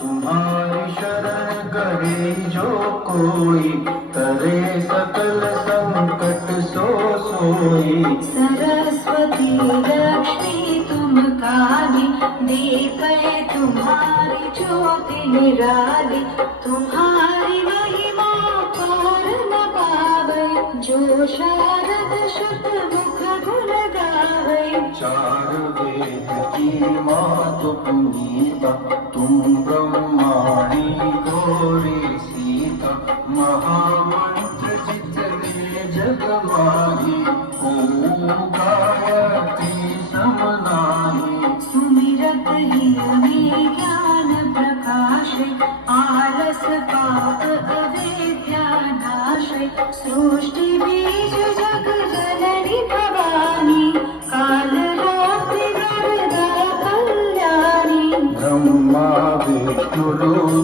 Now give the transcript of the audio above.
तुम्हारी शरण करे जो कोई, तरे सकल संकट सो सोई। सरस्वती लक्ष्मी तुम काली, दीपे तुम्हारी ज्योति निराली। तुम्हारी महिमा पार न पावे, जो शारद शुद्ध मुख गुण गावे। चार वेद की मात पुनीता, तुम ब्रह्माणी गौरी सीता। महामंत्र जितने जग माही, ओम गायत्री समनाही। सुमिरत ही में ज्ञान प्रकाश, आलस पाप अविद्या नाश। सृष्टि बीज जग जननी भवानी, काल रात्रि वरदा कल्याणी। ब्रह्मा विष्णु